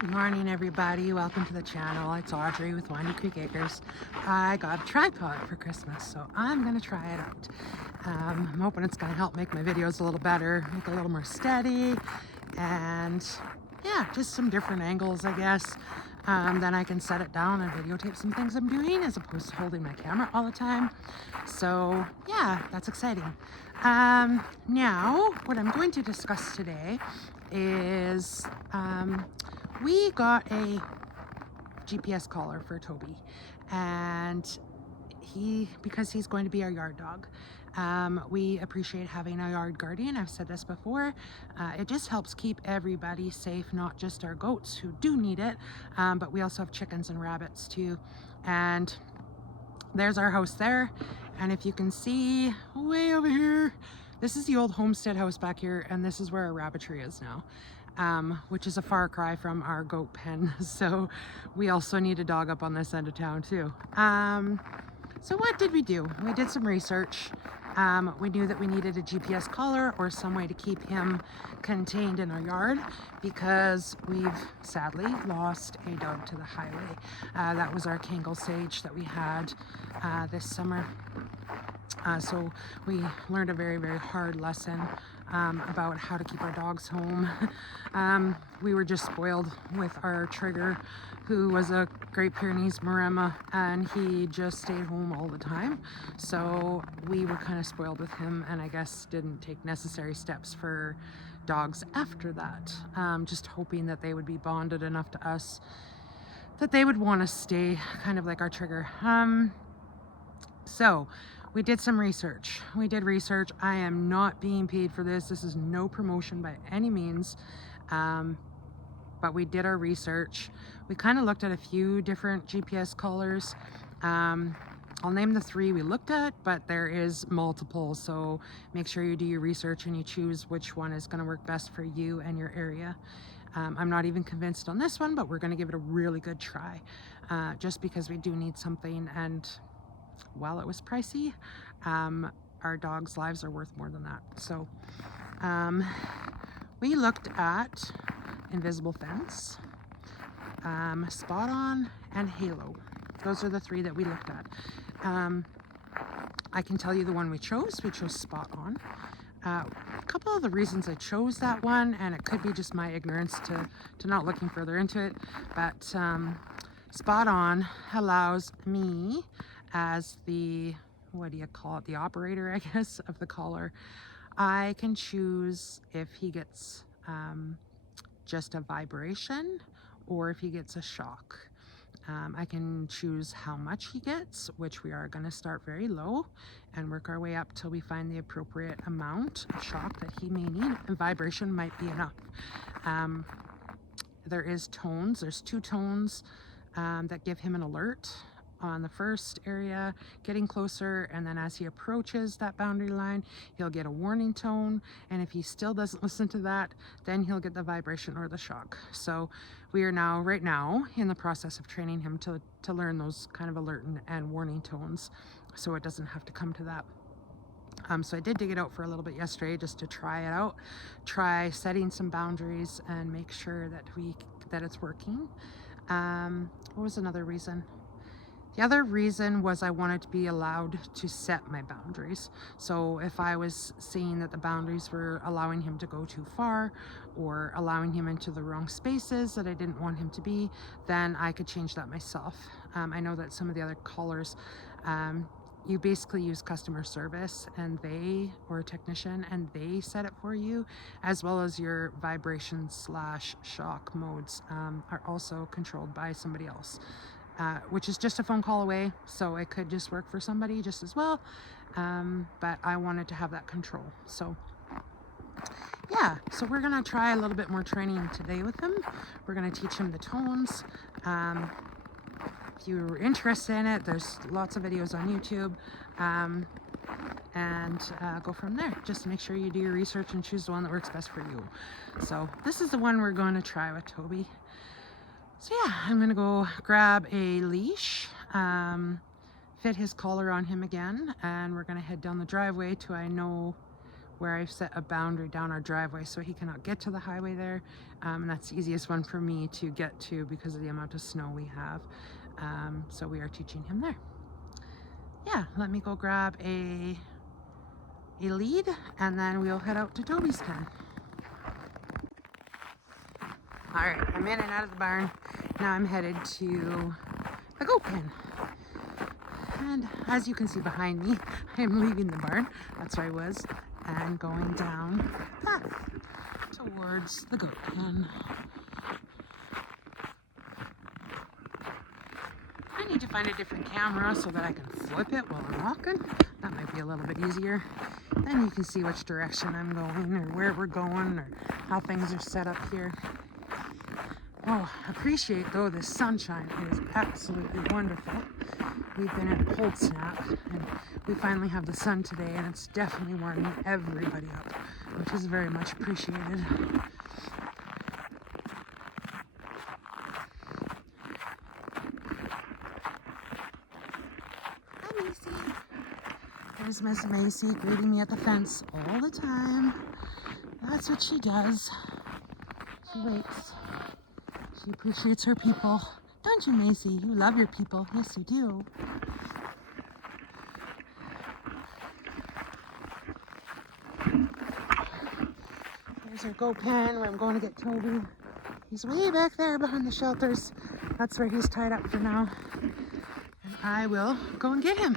Good morning, everybody. Welcome to the channel. It's Audrey with Windy Creek Acres. I got a tripod for Christmas, so I'm going to try it out. I'm hoping it's going to help make my videos a little better, make it a little more steady, and yeah, just some different angles, I guess. Then I can set it down and videotape some things I'm doing as opposed to holding my camera all the time. So yeah, that's exciting. Now, what I'm going to discuss today is we got a GPS collar for Toby, and because he's going to be our yard dog, we appreciate having a yard guardian. I've said this before. It just helps keep everybody safe, not just our goats who do need it, but we also have chickens and rabbits too. And there's our house there, and if you can see way over here, this is the old homestead house back here, and this is where our rabbitry is now, which is a far cry from our goat pen. So we also need a dog up on this end of town too. So what did we do? We did some research. We knew that we needed a GPS collar or some way to keep him contained in our yard because we've sadly lost a dog to the highway. That was our Kangal Sage that we had this summer. So we learned a very, very hard lesson about how to keep our dogs home. We were just spoiled with our Trigger, who was a Great Pyrenees Maremma, and he just stayed home all the time. So we were kind of spoiled with him, and I guess didn't take necessary steps for dogs after that. Just hoping that they would be bonded enough to us that they would want to stay, kind of like our Trigger. So we did some research. We did research. I am not being paid for this. This is no promotion by any means. But we did our research. We kind of looked at a few different GPS collars. I'll name the 3 we looked at, but there is multiple. So make sure you do your research and you choose which one is going to work best for you and your area. I'm not even convinced on this one, but we're going to give it a really good try, just because we do need something. And while it was pricey, our dogs' lives are worth more than that. So we looked at Invisible Fence, Spot On, and Halo. Those are the 3 that we looked at. I can tell you the one we chose. We chose Spot On. A couple of the reasons I chose that one, and it could be just my ignorance to not looking further into it, but Spot On allows me, as the, what do you call it, the operator, I guess, of the collar. I can choose if he gets just a vibration or if he gets a shock. I can choose how much he gets, which we are going to start very low and work our way up till we find the appropriate amount of shock that he may need, and vibration might be enough. There is tones. There's 2 tones that give him an alert on the first area, getting closer, and then as he approaches that boundary line, he'll get a warning tone, and if he still doesn't listen to that, then he'll get the vibration or the shock. So we are now, right now, in the process of training him to learn those kind of alert and warning tones, so it doesn't have to come to that. So I did dig it out for a little bit yesterday just to try it out, try setting some boundaries and make sure that it's working. What was another reason? The other reason was I wanted to be allowed to set my boundaries. So if I was seeing that the boundaries were allowing him to go too far or allowing him into the wrong spaces that I didn't want him to be, then I could change that myself. I know that some of the other collars, you basically use customer service and or a technician, and they set it for you, as well as your vibration / shock modes are also controlled by somebody else. Which is just a phone call away, so it could just work for somebody just as well, but I wanted to have that control. So yeah, so we're gonna try a little bit more training today with him. We're gonna teach him the tones. If you're interested in it, there's lots of videos on YouTube, and go from there. Just make sure you do your research and choose the one that works best for you. So this is the one we're going to try with Toby. So yeah, I'm gonna go grab a leash, fit his collar on him again, and we're gonna head down the driveway till I know where I've set a boundary down our driveway so he cannot get to the highway there. And that's the easiest one for me to get to because of the amount of snow we have. So we are teaching him there. Yeah, let me go grab a lead and then we'll head out to Toby's pen. All right, I'm in and out of the barn. Now I'm headed to the goat pen. And as you can see behind me, I'm leaving the barn. That's where I was. And going down the path towards the goat pen. I need to find a different camera so that I can flip it while I'm walking. That might be a little bit easier. Then you can see which direction I'm going or where we're going or how things are set up here. Oh, appreciate though this sunshine. It is absolutely wonderful. We've been in a cold snap and we finally have the sun today and it's definitely warming everybody up, which is very much appreciated. Hi, Macy. There's Miss Macy greeting me at the fence all the time. That's what she does. She waits. She appreciates her people. Don't you, Macy? You love your people. Yes, you do. There's our goat pen where I'm going to get Toby. He's way back there behind the shelters. That's where he's tied up for now. And I will go and get him.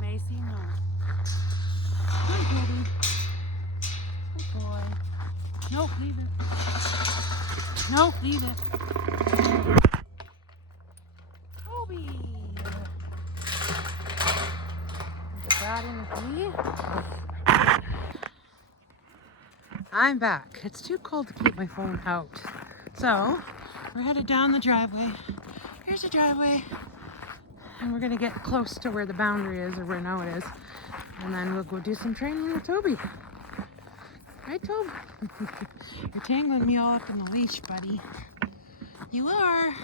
Macy, no. Come, Toby. Good boy. Nope, leave it. Nope, leave it. Toby. Get that in with me. I'm back. It's too cold to keep my phone out. So, we're headed down the driveway. Here's the driveway. And we're gonna get close to where the boundary is, or where now it is. And then we'll go do some training with Toby. Right, Toby? You're tangling me all up in the leash, buddy. You are.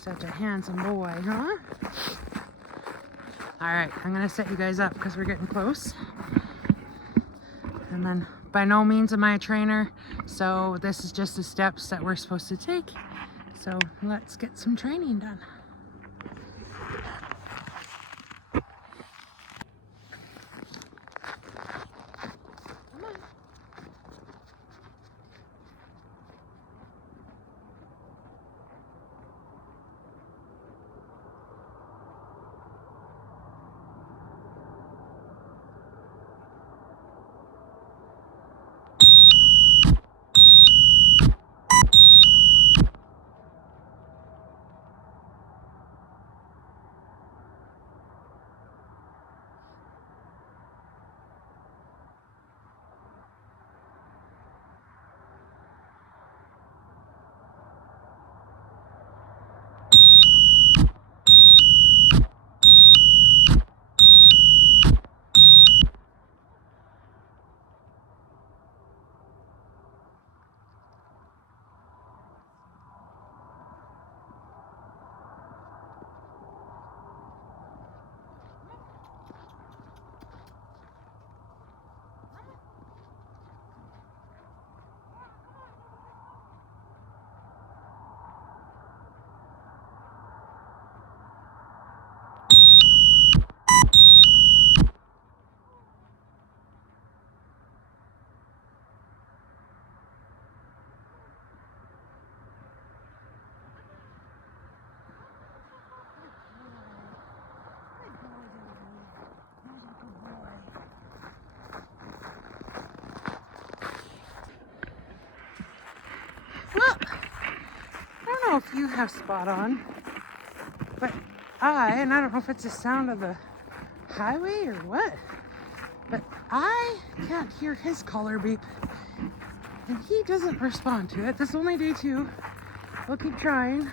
Such a handsome boy, huh? All right, I'm gonna set you guys up because we're getting close. And then, by no means am I a trainer, so this is just the steps that we're supposed to take. So let's get some training done. know if you have spot on, but and I don't know if it's the sound of the highway or what, but I can't hear his collar beep, and he doesn't respond to it. This is only day 2. We'll keep trying.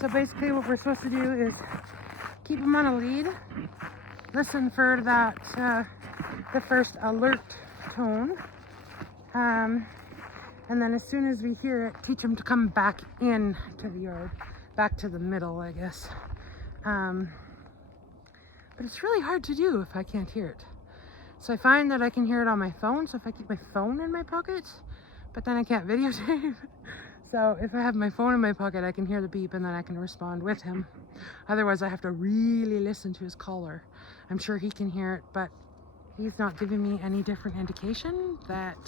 So basically what we're supposed to do is keep him on a lead, listen for that, the first alert tone, and then as soon as we hear it, teach him to come back in to the yard, back to the middle, I guess. But it's really hard to do if I can't hear it. So I find that I can hear it on my phone, so if I keep my phone in my pocket, but then I can't videotape. So if I have my phone in my pocket, I can hear the beep and then I can respond with him. Otherwise, I have to really listen to his collar. I'm sure he can hear it, but he's not giving me any different indication that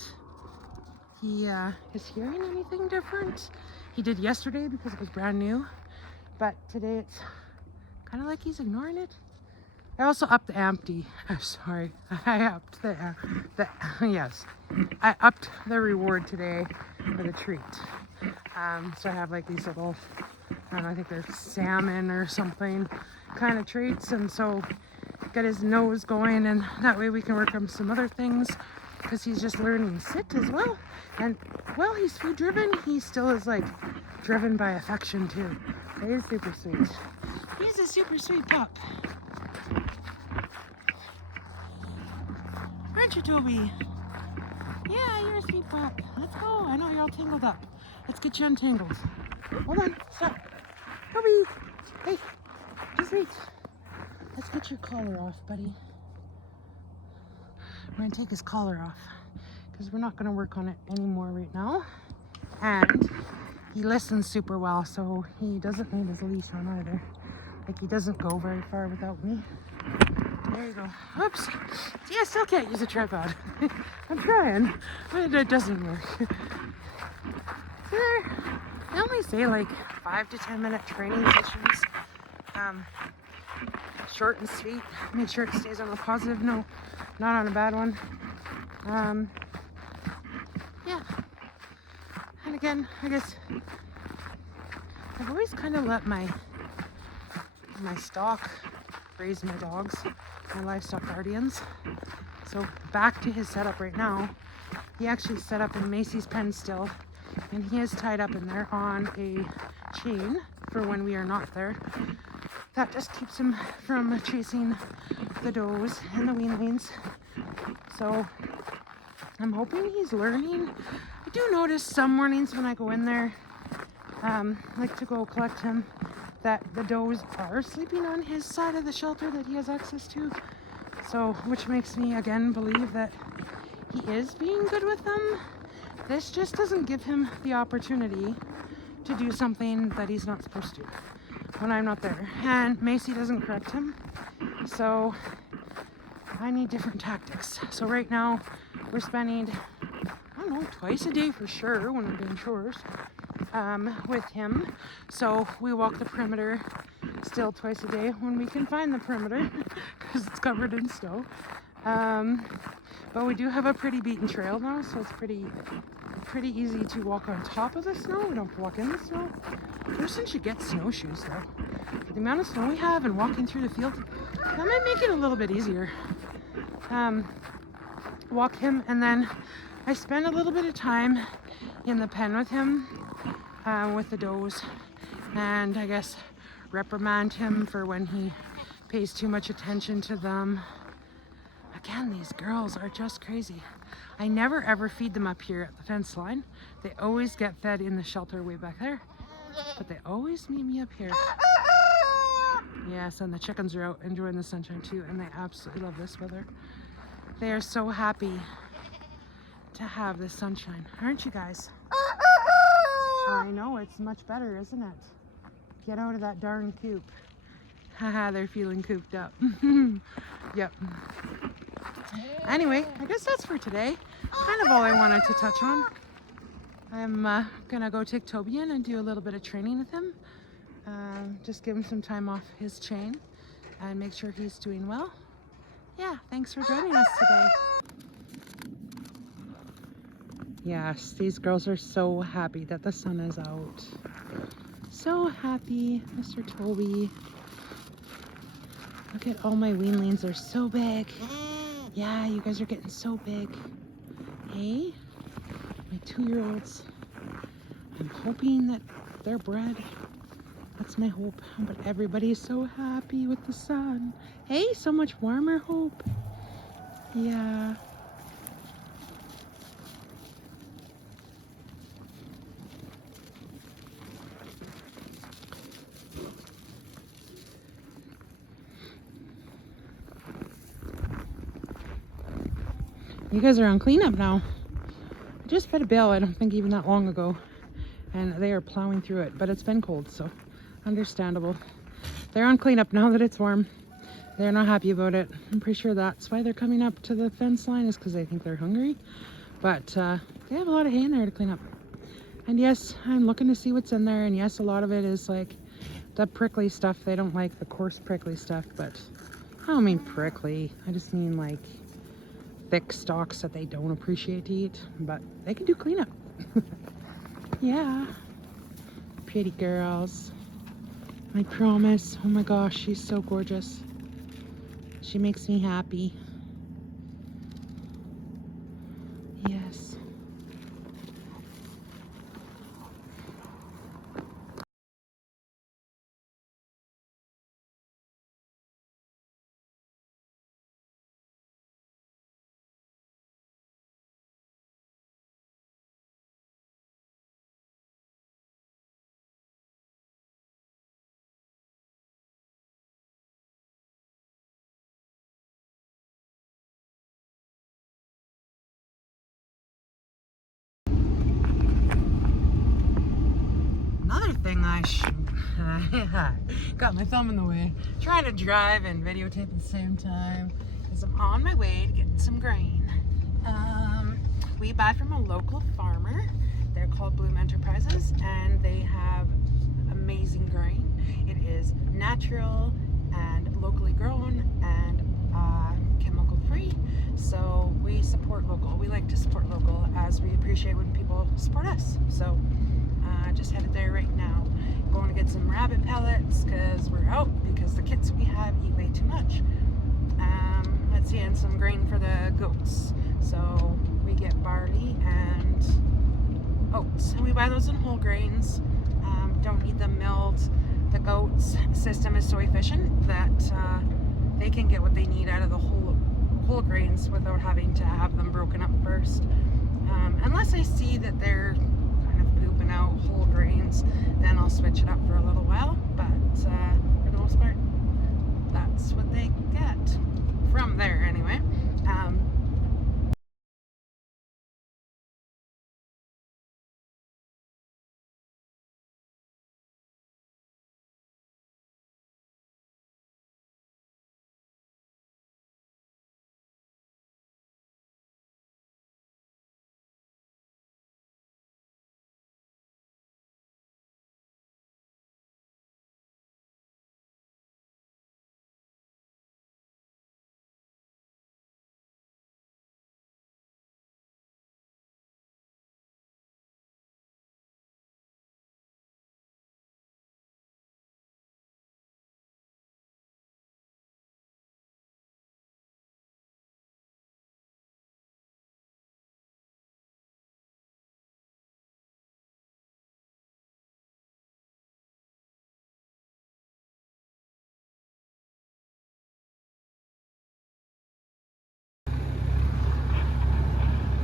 he is hearing anything different. He did yesterday because it was brand new, but today it's kind of like he's ignoring it. I also upped the empty. Sorry, I upped yes, I upped the reward today for the treat. So I have like these little, I don't know, I think they're salmon or something kind of treats, and so get his nose going, and that way we can work on some other things, because he's just learning sit as well. And while he's food driven, he still is like driven by affection too. It is super sweet. He's a super sweet pup. Aren't you, Toby? Yeah, you're a sweet pup. Let's go. I know you're all tangled up. Let's get you untangled. Hold on. Stop. Toby. Hey. Just wait. Let's get your collar off, buddy. We're going to take his collar off because we're not going to work on it anymore right now. And he listens super well, so he doesn't need his leash on either. Like, he doesn't go very far without me. There you go. Oops. See, I still can't use a tripod. I'm trying, but it doesn't work. They only say like 5 to 10 minute training sessions. Short and sweet. Make sure it stays on a positive note, not on a bad one. Yeah. And again, I guess I've always kind of let my stock raise my dogs, my livestock guardians. So back to his setup right now. He actually set up in Macy's pen still, and he is tied up in there on a chain for when we are not there. That just keeps him from chasing the does and the weanlings. So I'm hoping he's learning. I do notice some mornings when I go in there, like to go collect him, that the does are sleeping on his side of the shelter that he has access to. So, which makes me again believe that he is being good with them. This just doesn't give him the opportunity to do something that he's not supposed to when I'm not there. And Macy doesn't correct him. So I need different tactics. So right now we're spending, I don't know, twice a day for sure when I'm doing chores with him. So we walk the perimeter still twice a day when we can find the perimeter because it's covered in snow. But we do have a pretty beaten trail now, so it's pretty easy to walk on top of the snow. We don't have to walk in the snow. A person should get snowshoes though. For the amount of snow we have and walking through the field, that might make it a little bit easier. Walk him, and then I spend a little bit of time in the pen with him, with the does, and I guess reprimand him for when he pays too much attention to them. Again, these girls are just crazy. I never ever feed them up here at the fence line. They always get fed in the shelter way back there, but they always meet me up here. Yes, and the chickens are out enjoying the sunshine too, and they absolutely love this weather. They are so happy to have this sunshine, aren't you guys? I know, it's much better, isn't it? Get out of that darn coop. Haha, they're feeling cooped up. Yep. Anyway, I guess that's for today. Kind of all I wanted to touch on. I'm gonna go take Toby in and do a little bit of training with him. Just give him some time off his chain and make sure he's doing well. Yeah, thanks for joining us today. Yes, these girls are so happy that the sun is out. so happy, Mr. Toby. Look at all my weanlings, they're so big. Yeah, you guys are getting so big. Hey, my 2-year-olds. I'm hoping that they're bred. That's my hope. But everybody's so happy with the sun. Hey, so much warmer, Hope. Yeah. You guys are on cleanup now. I just fed a bale, I don't think even that long ago. And they are plowing through it, but it's been cold, so understandable. They're on cleanup now that it's warm. They're not happy about it. I'm pretty sure that's why they're coming up to the fence line, is because they think they're hungry. But they have a lot of hay in there to clean up. And yes, I'm looking to see what's in there. And yes, a lot of it is like the prickly stuff. They don't like the coarse prickly stuff, but I don't mean prickly. I just mean like thick stalks that they don't appreciate to eat, but they can do cleanup. Yeah. Pretty girls. I promise. Oh my gosh, she's so gorgeous. She makes me happy. Yes. Another thing I should... got my thumb in the way. Trying to drive and videotape at the same time because I'm on my way to get some grain. We buy from a local farmer. They're called Blum Enterprises, and they have amazing grain. It is natural and locally grown and chemical free. So we support local. We like to support local as we appreciate when people support us. So just headed there right now. Going to get some rabbit pellets because we're out because the kits we have eat way too much. Let's see, and some grain for the goats. So we get barley and oats, and we buy those in whole grains. Don't need them milled. The goats system is so efficient that they can get what they need out of the whole grains without having to have them broken up first. Unless I see that they're kind of pooping out whole grains, then I'll switch it up for a little while. But for the most part, that's what they get from there anyway.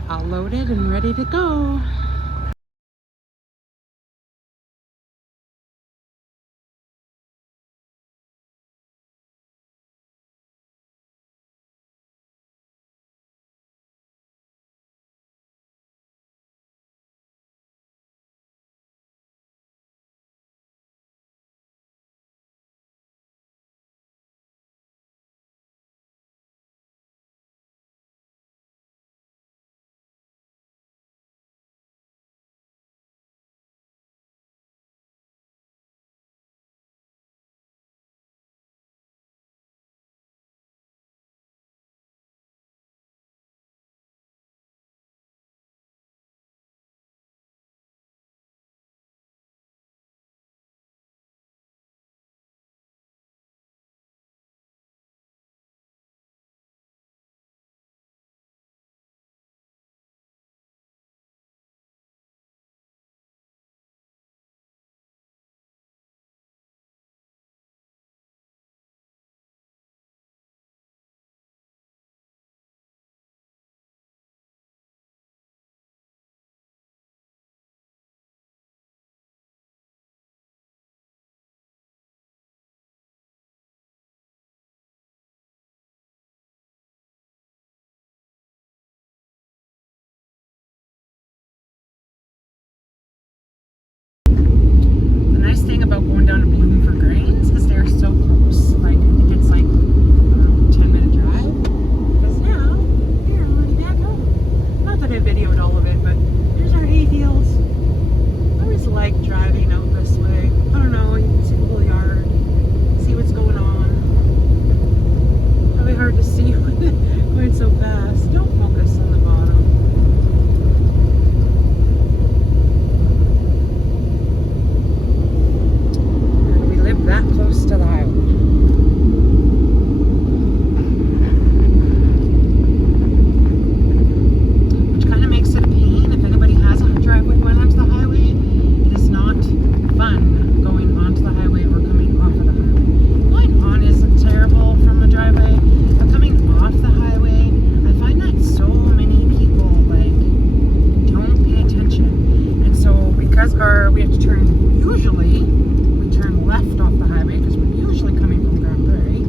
All loaded and ready to go. about going down to Blum for grains is they're so close. Like, I think it's like, I don't know, 10-minute drive. Because now, we're already back home. Not that I videoed all of it, but there's our hay fields. I always like driving out this way. I don't know, you can see the whole yard, see what's going on. Probably hard to see going so fast. Don't focus on the bottom. And we live that close to the highway. Which kind of makes it a pain if anybody has a driveway going onto the highway. It is not fun going onto the highway or coming off of the highway. Going on isn't terrible from the driveway, but coming off the highway, I find that so many people like don't pay attention. And so because we have to turn, usually we turn left off the highway because we're usually coming from Grand Prairie,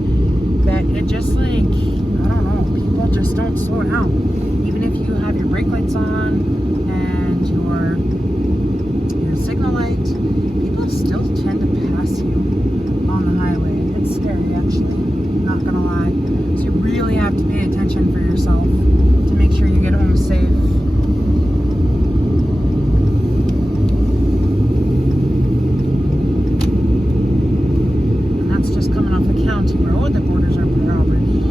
that it just like, I don't know, people just don't slow down. Even if you have your brake lights on and your signal light, people still tend to pass you on the highway. It's scary, actually, not gonna lie. So you really have to pay attention for yourself to make sure you get home safe. And that's just coming off the county road that borders our property.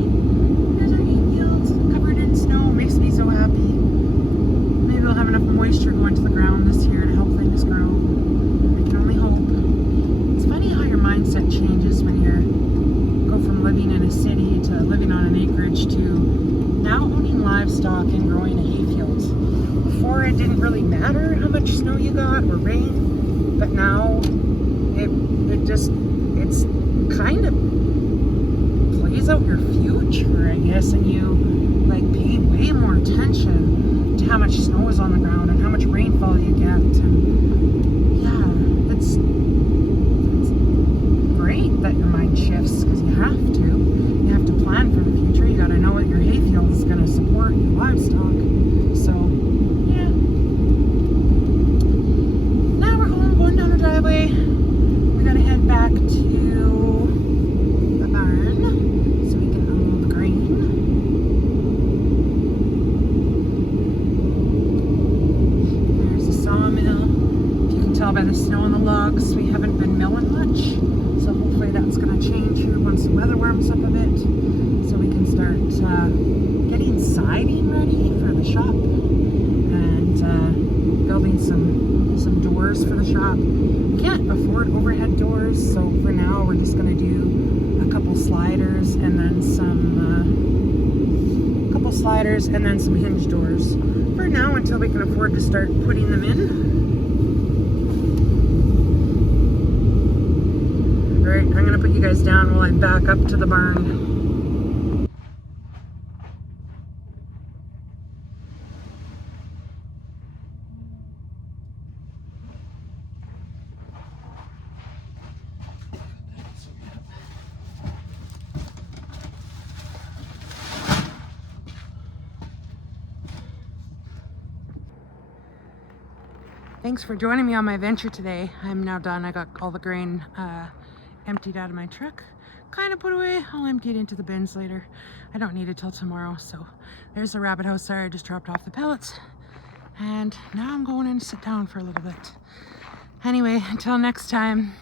There's our hay fields covered in snow. Makes me so happy. Maybe we'll have enough moisture going to the ground this year to help things grow. I can only hope. It's funny how your mindset changes when you go from living in a city to living on an acreage to now owning livestock and growing a hayfield. Before it didn't really matter how much snow you got or rain, but now it's kind of plays out your future, I guess, and you like pay way more attention to how much snow is on the ground and how much rainfall you get. And yeah, it's great that your mind shifts because you have to. You have to plan for the future. You got to know what your hayfield is going to support your livestock. So, yeah. Now we're home, going down the driveway. We got to head back to the barn so we can unload the grain. There's the sawmill. If you can tell by the snow on the logs, we haven't been milling much. So hopefully that's going to change here once the weather warms up a bit, so we can start getting siding ready for the shop and building some doors for the shop. We can't afford overhead doors, so for now we're just going to do a couple sliders and then some hinge doors for now until we can afford to start putting them in. Alright, I'm going to put you guys down while I back up to the barn. Thanks for joining me on my venture today. I'm now done. I got all the grain emptied out of my truck, kind of put away. I'll empty it into the bins later. I don't need it till tomorrow. So there's the rabbit house there. I just dropped off the pellets and now I'm going in to sit down for a little bit. Anyway, until next time.